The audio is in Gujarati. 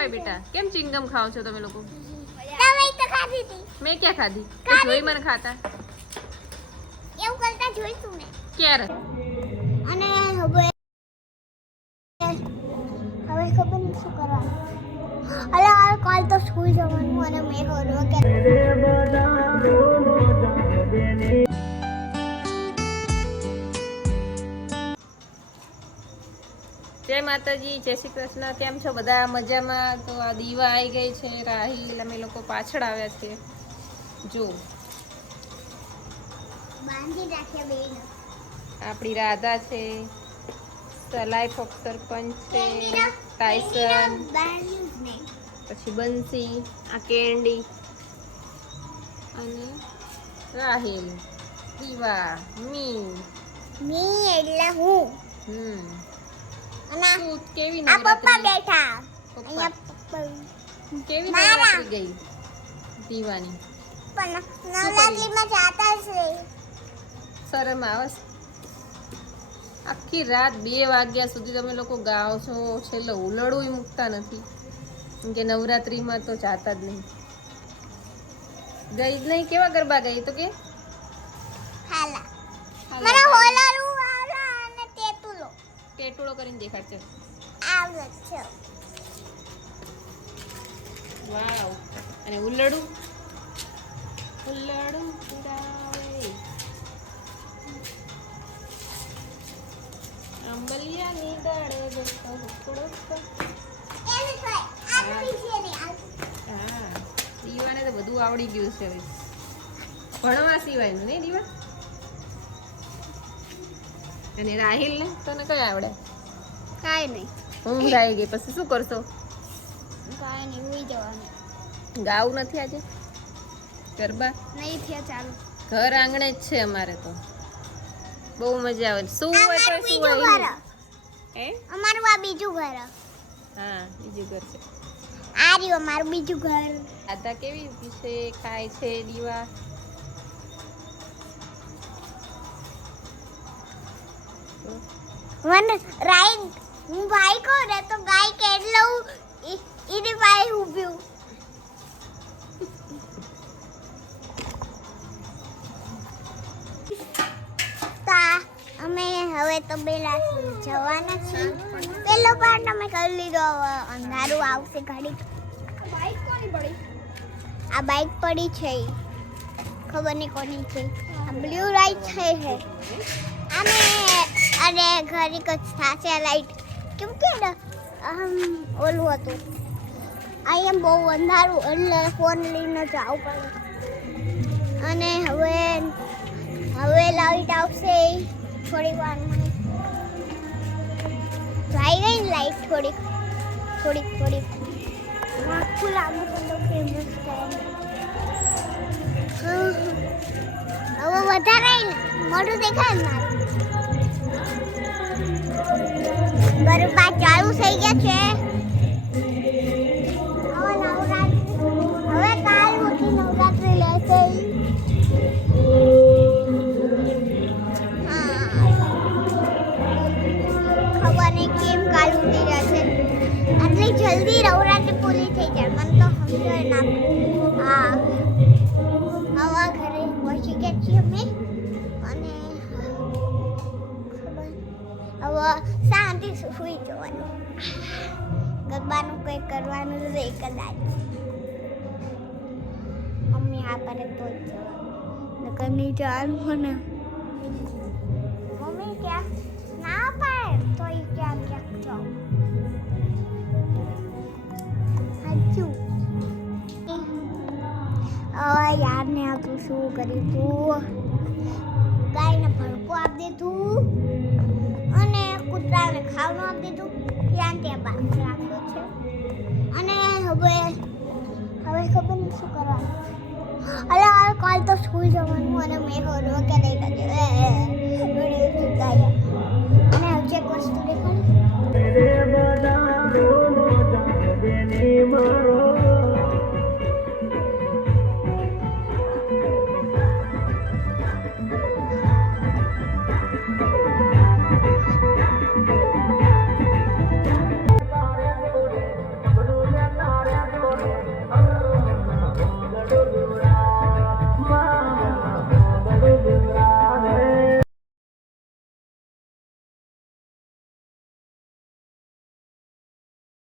ખવાય બેટા. કેમ ચિંગમ ખાઓ છો તમે લોકો? તમે તો ખાધી હતી. મેં ક્યાં ખાધી? તો જોઈ મને ખાતા. એવું કરતા જોઈશું ને. ક્યારે? અને હવે ખબર નહીં શું કરવાનું. અલા કાલ તો સ્કૂલ જવાનું અને મેં હોરવા કે જય માતાજી, જય શ્રી કૃષ્ણ. કેમ છો બધા? મજામાં? તો આ દીવા આવી ગઈ છે. રાહિલ અમે લોકો પાછળ આવ્યા છીએ. જો બાંધી રાખ્યા બેન. આપણી રાધા છે, સલાઈ ફોક સરપંચ છે, ટાઈસન, પછી બંસી, આ કેન્ડી અને રાહિલ, દીવા, મી એટલે હું અને તું કેવી આ પપ્પા નવરાત્રી બેઠા પપ્પા અહીંયા કેવી મારા. નવરાત્રી ગઈ દીવાની? પણ નવરાત્રીમાં જાતા છે. શરમ આવે છે? આખી રાત 2 વાગ્યા સુધી તમે લોકો ગાઓ છો, છેલ્લે ઉલડું મૂકતા નથી. કેમ કે નવરાત્રીમાં તો જાતા જ નહીં. ગઈ જ નહીં. કેવા ગરબા ગઈ તો કે હાલા મને હોલારું આલા અને તેતુલો ટેટુડો કરીને દેખાડશે. આવડે છે. વાવ. અને ઉલડું ઉલડું ઉડાવે આંબલિયાની દાળે બેઠો હુકડો. એવી થાય આ પીછે ને હા, દીવાને તો બધું આવડી ગયું છે હવે. ભણવા સિવાયનું નહીં દીવા? અને રાહિલ ને તને કઈ આવડે? કાઈ નહીં. ઊંઘ આવી ગઈ પછી શું કરશો? કાઈ નહીં ઉઈ જવાનું. ગાવું નથી આજે ગરબા? નહીં થયા ચાલુ. ઘર આંગણે જ છે અમારે તો. બહુ મજા આવે. શું હોય તો શું બીજું હોય ઘર. હે? અમારું આ બીજું ઘર. હા, બીજું ઘર છે. આ રહ્યું અમારું બીજું ઘર. આદા કેવી છે? ખાય છે દીવા? મને રાઈડ હું ભાઈ કહું ને તો ગાય કેટલો ઈની પાસે ઊભ્યું. તા અમે હવે તો બેલા જવાના છીએ. પેલો પાર્ટ અમે કરી લીધો. હવે અંધારું આવશે ઘડી. બાઈક કોની પડી? આ બાઈક પડી છે. ખબર નહીં કોની છે. આ બ્લુ લાઈટ છે. અને અને ઘરે કચ થાશે લાઈટ. કેમ કે ઓલું હતું અહીંયા બહુ અંધારું એટલે ફોન લઈને જવું પડે. અને હવે લાઈટ આવશે થોડી વારમાં. આવી ગઈ ને લાઈટ થોડીક. આખું લાંબુ તો ફેમસ થાય. હવે વધારે મોઢું દેખાય ને મારું. ગરબા ચાલુ થઈ ગયા છે. હવે કાલ મોટી નવરાત્રી લેશે. ખબર નહીં કેમ કાલ ઉઠી રહેશે. આટલી જલ્દી નવરાત્રી પૂરી થઈ જાય મને તો સમજાય ના. હા, હવે ઘરે પહોંચી ગયા છીએ અમે. અને હવે શાંતિ સુઈ જવાનું. ગરબાનું કંઈ કરવાનું છે કદાચ. મમ્મી આ કરે તો જ જવાનું. નકર નહીં જવાનું ને. મમ્મી ક્યાં ના પાડે તો એ ક્યાંક જાઓ. સાચું. હવે યારને આપણું શું કર્યું તું? ગાયને ભડકો આપી દીધું અને કૂતરાને ખાવાનું આપી દીધું. ત્યાં ત્યાં બાદ રાખ્યો છે. અને હવે ખબર નહીં શું કરવાનું. અલા કાલ તો સ્કૂલ જવાનું અને મેં હોરવા કે નહીં કર્યું. અને